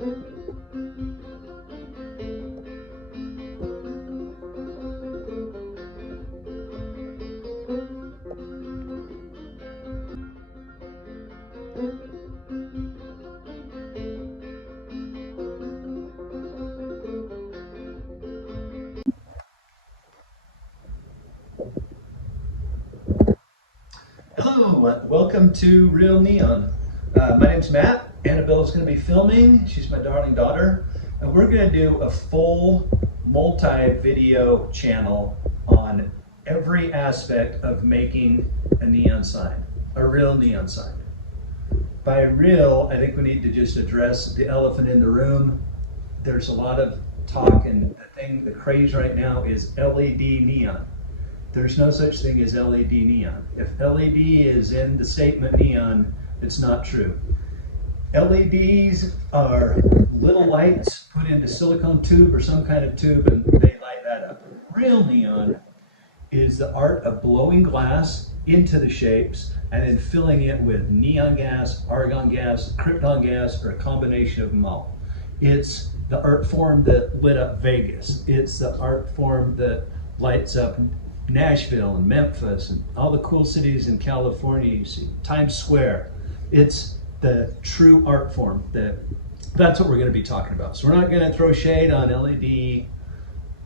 Hello, welcome to Real Neon. My name's Matt. Annabelle's going to be filming. She's my darling daughter. And we're going to do a full multi-video channel on every aspect of making a neon sign, a real neon sign. By real, I think we need to just address the elephant in the room. There's a lot of talk, and the craze right now is LED neon. There's no such thing as LED neon. If LED is in the statement neon, it's not true. LEDs are little lights put into silicone tube or some kind of tube, and they light that up. Real neon is the art of blowing glass into the shapes and then filling it with neon gas, argon gas, krypton gas, or a combination of them all. It's the art form that lit up Vegas. It's the art form that lights up Nashville and Memphis and all the cool cities in California. You see Times Square. It's the true art form. That's what we're going to be talking about. So we're not going to throw shade on LED,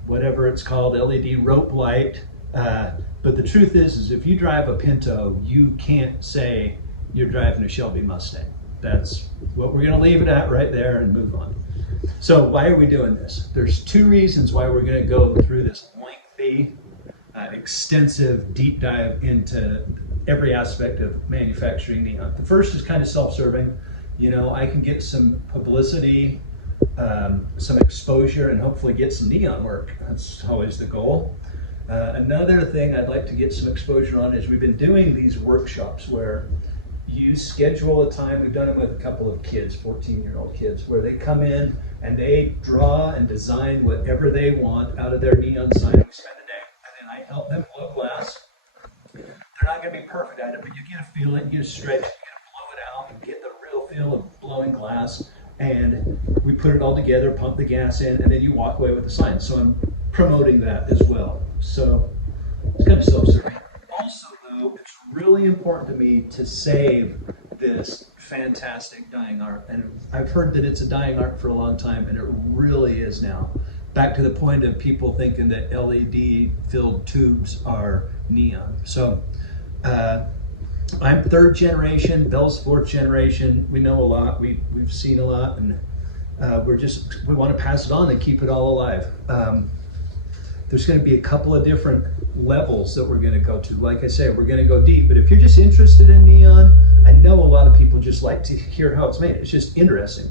whatever it's called, LED rope light. But the truth is if you drive a Pinto, you can't say you're driving a Shelby Mustang. That's what we're going to leave it at right there and move on. So why are we doing this? There's two reasons why we're going to go through this lengthy extensive deep dive into every aspect of manufacturing neon. The first is kind of self-serving. You know, I can get some publicity, some exposure, and hopefully get some neon work. That's always the goal. Another thing I'd like to get some exposure on is we've been doing these workshops where you schedule a time. We've done them with a couple of kids, 14-year-old kids, where they come in and they draw and design whatever they want out of their neon sign. We spend I help them blow glass. They're not going to be perfect at it, but you get a feeling, you get a stretch, you get to blow it out and get the real feel of blowing glass. And we put it all together, pump the gas in, and then you walk away with the sign. So I'm promoting that as well. So it's kind of self-serving. Also, though, it's really important to me to save this fantastic dying art. And I've heard that it's a dying art for a long time, and it really is now. Back to the point of people thinking that LED filled tubes are neon. So I'm third generation, Belle's fourth generation. We know a lot, we've seen a lot, and we want to pass it on and keep it all alive. There's going to be a couple of different levels that we're going to go to. Like I say, we're going to go deep, but if you're just interested in neon, I know a lot of people just like to hear how it's made. It's just interesting.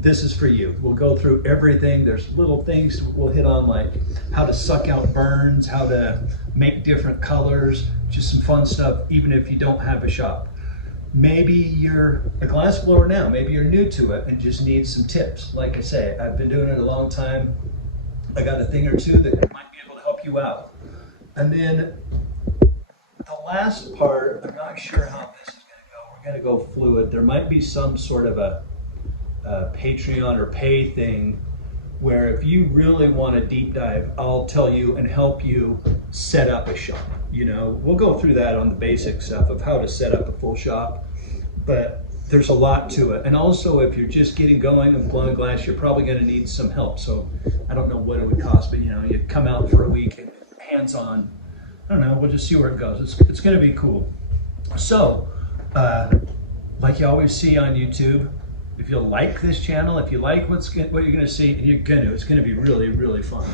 This is for you. We'll go through everything. There's little things we'll hit on, like how to suck out burns, how to make different colors, just some fun stuff, even if you don't have a shop. Maybe you're a glass blower now, maybe you're new to it and just need some tips. Like I say, I've been doing it a long time. I got a thing or two that might be able to help you out. And then the last part, I'm not sure how this is going to go. We're going to go fluid. There might be some sort of a Patreon or pay thing where if you really want to deep dive, I'll tell you and help you set up a shop. You know, we'll go through that on the basic stuff of how to set up a full shop, but there's a lot to it. And also, if you're just getting going and blowing glass, you're probably going to need some help. So I don't know what it would cost, but you know, you come out for a week and hands-on. I don't know, we'll just see where it goes. It's going to be cool. So like you always see on YouTube, if you like this channel, if you like what you're going to see, and it's going to be really, really fun.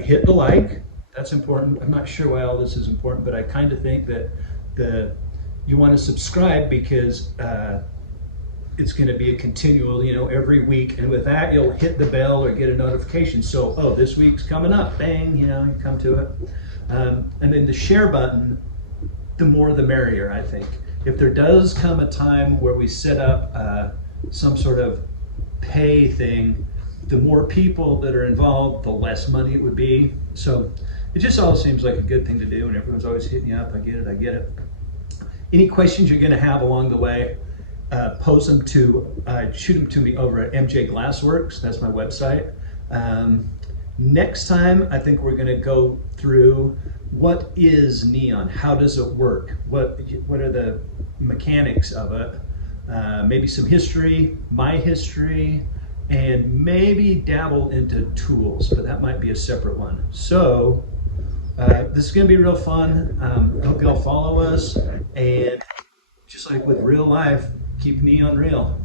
Hit the like. That's important. I'm not sure why all this is important, but I kind of think that you want to subscribe because it's going to be a continual, you know, every week. And with that, you'll hit the bell or get a notification. So, oh, this week's coming up. Bang, you know, you come to it. And then the share button, the more the merrier, I think. If there does come a time where we set up some sort of pay thing, the more people that are involved, the less money it would be. So it just all seems like a good thing to do, and everyone's always hitting you up. I get it. Any questions you're going to have along the way, post them to, shoot them to me over at MJ Glassworks. That's my website. Next time, I think we're going to go through what is neon, how does it work, what are the mechanics of it, maybe some history, my history, and maybe dabble into tools, but that might be a separate one. So this is going to be real fun. Hope y'all follow us, and just like with real life, keep neon real.